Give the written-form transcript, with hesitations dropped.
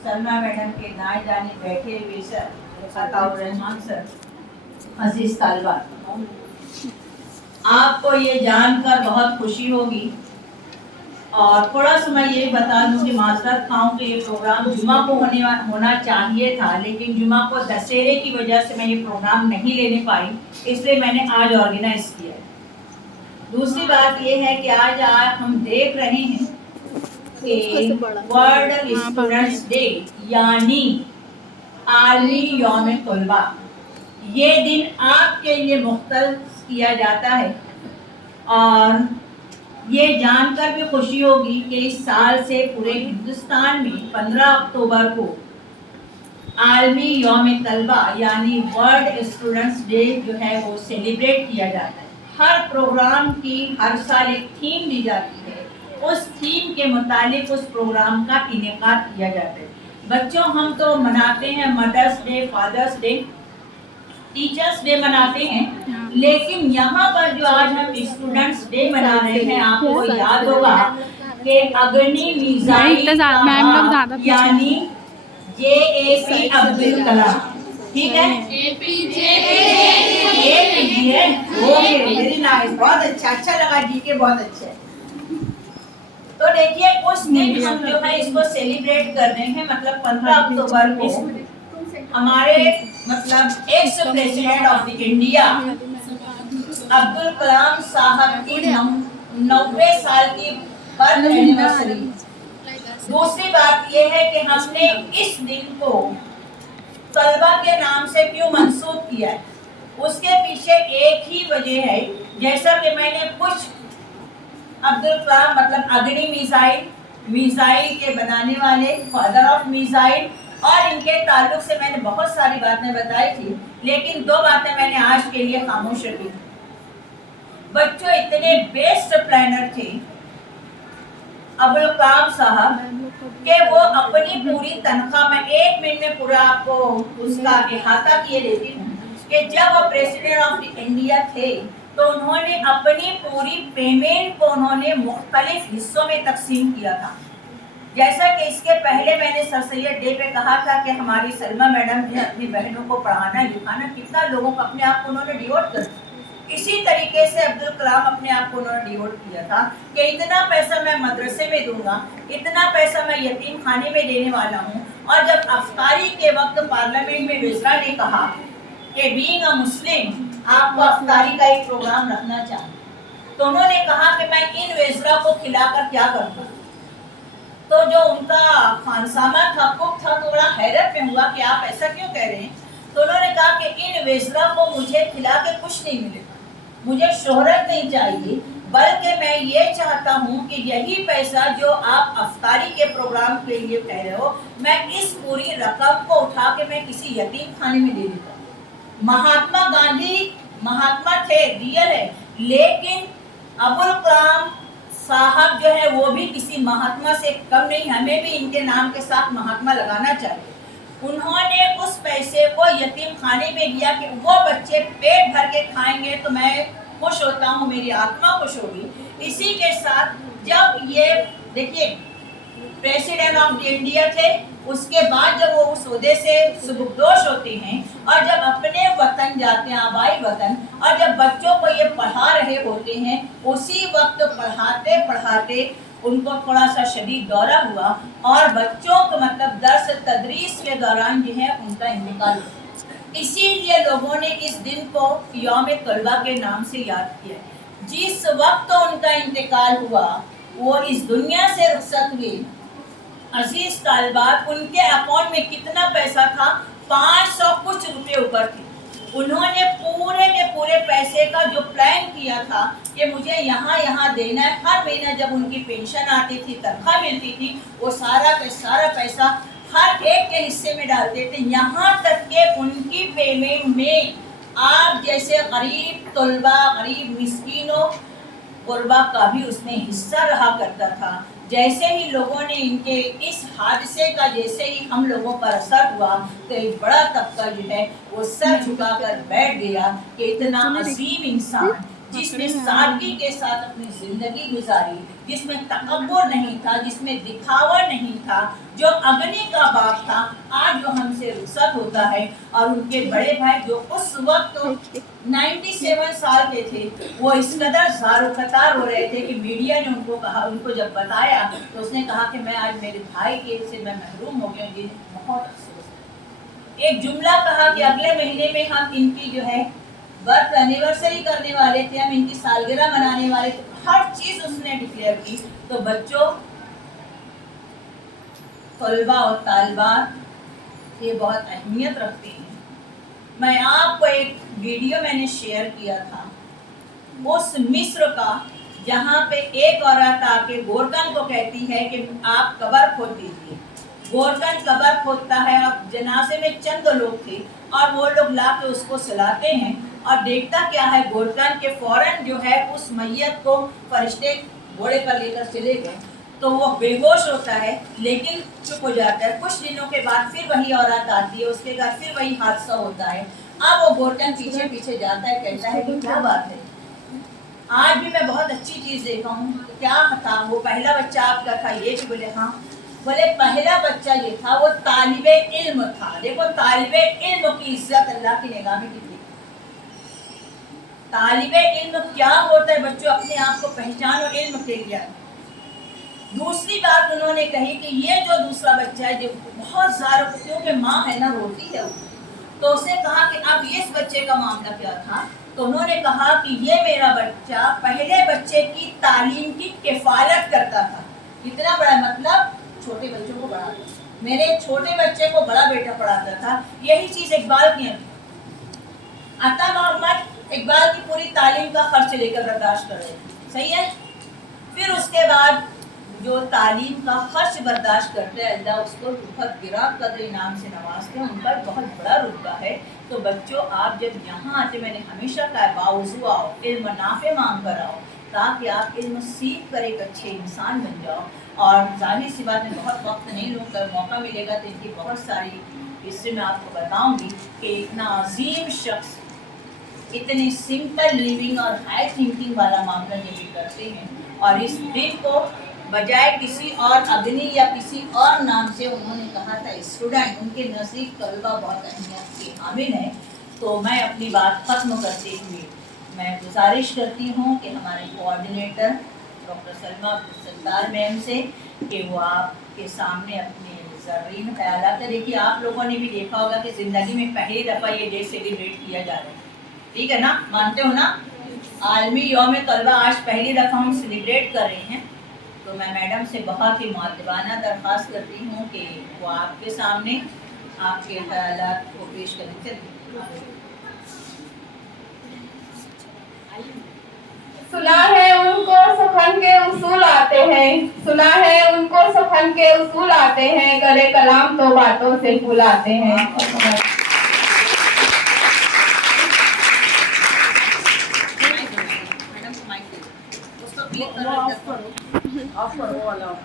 Salma madam के दाएं जाने बैठे हुए सर अताउर रहमान सर, अजीज तालबा, आपको ये जानकर बहुत खुशी होगी और थोड़ा सा मैं ये बता दूं कि माजरत खाऊं कि ये प्रोग्राम जुमा को होना चाहिए था, लेकिन जुमा को दशहरे की वजह से मैं ये प्रोग्राम नहीं लेने पाई, इसलिए मैंने आज ऑर्गेनाइज किया। दूसरी बात ये है कि आज हम देख रहे हैं कि वर्ल्ड स्टूडेंट्स डे यानी आलमी यौम तलबा, ये दिन आपके लिए मुख्तस किया जाता है और ये जानकर भी खुशी होगी कि इस साल से पूरे हिंदुस्तान में 15 अक्टूबर को आलमी यौम तलबा यानी वर्ल्ड स्टूडेंट्स डे जो है वो सेलिब्रेट किया जाता है। हर प्रोग्राम की हर साल एक थीम दी जाती है, उस थीम के मुतालिक उस प्रोग्राम का इनेकाद किया जाता है। बच्चों, हम तो मनाते हैं mother's day, father's day, teachers' day मनाते हैं, लेकिन यहाँ पर जो आज हम स्टूडेंट्स डे मना रहे हैं, आपको याद होगा कि अग्नि मिसाइल यानी JAC अब्दुल कलाम, ठीक है, APJ ओके, वेरी नाइस, बहुत अच्छा लगा जी के, बहुत अच्छे। तो देखिए उस दिन हम जो है इसको सेलिब्रेट कर रहे हैं, मतलब 15 अक्टूबर को हमारे मतलब ex president of the India Abdul Kalam साहब की 90 साल की बर्थ एनिवर्सरी। दूसरी बात यह है कि हमने इस दिन को तलबा के नाम से क्यों मंसूब किया है, उसके पीछे एक ही वजह है, जैसा कि मैंने कुछ अब्दुल कलाम मतलब अग्नि मिसाइल के बनाने वाले, फादर ऑफ मिसाइल, और इनके ताल्लुक से मैंने बहुत सारी बातें बताई थी, लेकिन दो बातें मैंने आज के लिए खामोश रखी। बच्चों, इतने बेस्ट प्लानर थे अब्दुल कलाम साहब कि वो अपनी पूरी तनख्वाह, मैं 1 मिनट में पूरा आपको उसका इहाता किए देती हूँ, कि जब वो प्रेसिडेंट ऑफ द इंडिया थे तो उन्होंने अपनी पूरी पेमेंट को उन्होंने मुख्तलिफ हिस्सों में तकसीम किया था। जैसा कि इसके पहले मैंने सर सैयद डे पे कहा था कि हमारी सलमा मैडम ने अपनी बहनों को पढ़ाना लिखाना, कितना लोगों को अपने आप को उन्होंने डिवोट कर दिया। इसी तरीके से अब्दुल कलाम अपने आप को उन्होंने डिवोट किया था कि इतना पैसा मैं मदरसे में दूंगा, इतना पैसा मैं यतीम खाने में देने वाला हूँ। और जब अफ्तारी के वक्त पार्लियामेंट में विजरा ने कहा कि बीइंग अ मुस्लिम आपको अफ्तारी का एक प्रोग्राम रखना चाहिए, तो उन्होंने कहा कि मैं इन वेजरा को खिलाकर क्या करूँगा। तो जो उनका खानसामा था, कुक था, तो बड़ा हैरत में हुआ कि आप ऐसा क्यों कह रहे हैं। तो उन्होंने कहा कि इन वेजरा को मुझे खिला के कुछ नहीं मिलेगा, मुझे शोहरत नहीं चाहिए, बल्कि मैं ये चाहता हूँ कि यही पैसा जो आप अफ्तारी के प्रोग्राम के लिए कह रहे हो, मैं इस पूरी रकम को उठा के मैं किसी यतीम खाने में दे देता हूँ। महात्मा गांधी महात्मा थे, रियल है, लेकिन अब्दुल कलाम साहब जो है वो भी किसी महात्मा से कम नहीं, हमें भी इनके नाम के साथ महात्मा लगाना चाहिए। उन्होंने उस पैसे को यतीम खाने में दिया कि वो बच्चे पेट भर के खाएंगे तो मैं खुश होता हूँ, मेरी आत्मा खुश होगी। इसी के साथ जब ये देखिए प्रेसिडेंट ऑफ इंडिया थे, उसके बाद जब वो उस ओहदे से सुबुकदोश होते हैं और जब अपने वतन जाते हैं, आबाई वतन, और जब बच्चों को ये पढ़ा रहे होते हैं, उसी वक्त पढ़ाते पढ़ाते उनको थोड़ा सा शदीद दौरा हुआ और बच्चों को मतलब दर्स तदरीस के दौरान जो है उनका इंतकाल हुआ। इसीलिए लोगों ने इस दिन को यौम तलबा के नाम से याद किया। जिस वक्त उनका इंतकाल हुआ, वो इस दुनिया से रुखसत हुए, अजीज तालिबात, उनके अकाउंट में कितना पैसा था, 500 कुछ रुपए ऊपर थे। उन्होंने पूरे के पूरे पैसे का जो प्लान किया था कि मुझे यहाँ देना है, हर महीना जब उनकी पेंशन आती थी, तनख्वाह मिलती थी, वो सारा पैसा हर एक के हिस्से में डालते थे। यहाँ तक कि उनकी पेमेंट में आप जैसे गरीब तलबा, गरीब मिस्कीनों, गुरबा का भी उसमें हिस्सा रहा करता था। जैसे ही लोगों ने इनके इस हादसे का जैसे ही हम लोगों पर असर हुआ, तो एक बड़ा तबका जो है वो सर झुकाकर बैठ गया कि इतना अजीम इंसान जिसने सादगी के साथ अपनी जिंदगी गुजारी, جس میں تکبر نہیں تھا, جس میں دکھاوا نہیں تھا, جو اگنی کا باپ تھا, آج جو ہم سے رخصت ہوتا ہے. اور ان کے بڑے بھائی جو اس وقت 97 سال کے تھے, وہ اس قدر زار و قطار ہو رہے تھے کہ میڈیا نے ان کو کہا, ان کو جب بتایا تو اس نے کہا کہ میں آج میرے بھائی کے سے میں محروم ہو گیا ہوں. بہت افسوس ہے. ایک جملہ کہا کہ اگلے مہینے میں ہم ان کی جو ہے برتھ اینیورسری کرنے والے تھے, ہم ان کی سالگرہ منانے والے تھے. ہر چیز اس نے ڈکلیئر کی. تو بچوں, طلبہ اور طالبات یہ بہت اہمیت رکھتے ہیں. میں آپ کو ایک ویڈیو میں نے شیئر کیا تھا اس مصر کا, جہاں پہ ایک عورت آ کے گورکن کو کہتی ہے کہ آپ قبر کھود دیجیے. گورکن قبر کھودتا ہے, اور جنازے میں چند لوگ تھے اور وہ لوگ لا کے اس کو سلاتے ہیں, اور دیکھتا کیا ہے, گورکن کے فوراً جو ہے اس میت کو فرشتے گھوڑے پر لے کر چلے گئے. تو وہ بے ہوش ہوتا ہے لیکن چپ ہو جاتا ہے. کچھ دنوں کے بعد پھر وہی عورت آتی ہے, اس کے بعد پھر وہی حادثہ ہوتا ہے. اب وہ گورکن پیچھے پیچھے جاتا ہے, کہتا ہے کہ کیا بات ہے. آج بھی میں بہت اچھی چیز دیکھا ہوں. کیا تھا وہ پہلا بچہ آپ کا تھا؟ یہ بھی بولے ہاں. بولے پہلا بچہ یہ تھا, وہ طالب علم تھا. دیکھو طالب علم کی عزت اللہ کی نگاہ میں کتنی. طالب علم کیا ہوتا ہے بچوں, اپنے آپ کو پہچانو علم کے لیے. دوسری بات انہوں نے کہی کہ یہ جو دوسرا بچہ ہے جو بہت زیادہ, کیونکہ ماں ہے نا روتی ہے, تو اس نے کہا کہ اب اس بچے کا معاملہ کیا تھا. تو انہوں نے کہا کہ یہ میرا بچہ پہلے بچے کی تعلیم کی کفالت کرتا تھا. اتنا بڑا مطلب چھوٹے بچوں کو پڑھاتا تھا. میرے چھوٹے بچے کو بڑا بیٹا پڑھاتا تھا. یہی چیز اقبال کی ہے. عطا محمد اقبال کی پوری تعلیم کا خرچ لے کر برداشت کر رہے تھے, صحیح ہے. پھر اس کے بعد جو تعلیم کا خرچ برداشت کرتے ہیں, اللہ اس کو رفعت گرا قدر انعام سے نوازتے ہیں. ان کا بہت بڑا رتبہ ہے. تو بچوں, آپ جب یہاں آتے, میں نے ہمیشہ کہا باوضو آؤ, علم نافع مانگ کر آؤ, تاکہ آپ علم سیکھ کر ایک اچھے انسان بن جاؤ. اور ظاہر سی بات میں بہت وقت نہیں لوں, کر موقع ملے گا تو ان کی بہت ساری حصے میں آپ کو بتاؤں گی کہ اتنا عظیم شخص اتنی سمپل لیونگ اور ہائی تھنکنگ والا معاملہ یہ بھی کرتے ہیں. اور اس دن کو بجائے کسی اور اگنی یا کسی اور نام سے انہوں نے کہا تھا اسٹوڈنٹ. ان کے نزدیک طلبہ بہت اہمیت کے حامل ہیں. تو میں اپنی بات ختم کرتے ہوئے میں گزارش کرتی ہوں کہ ہمارے کوآرڈینیٹر ڈاکٹر سلمیٰ عبدالستار میم سے کہ وہ آپ کے سامنے اپنے زرعین خیالات. دیکھیے آپ لوگوں نے بھی دیکھا ہوگا کہ زندگی میں پہلی دفعہ یہ ڈے سیلیبریٹ کیا جا رہا ہے, ٹھیک ہے نا, مانتے ہو نا. عالمی یوم طلبہ آج پہلی دفعہ ہم سیلیبریٹ کر رہے ہیں. تو میں میڈم سے بہت ہی مؤدبانہ درخواست کرتی ہوں کہ وہ آپ کے سامنے آپ کے خیالات کو پیش کریں. سنا ہے ان کو سخن کے اصول آتے ہیں, سنا ہے ان کو سخن کے اصول آتے ہیں, گلے کلام تو باتوں سے پھول آتے ہیں. میڈم کو مائک دے دو, اس کو کلک کرو.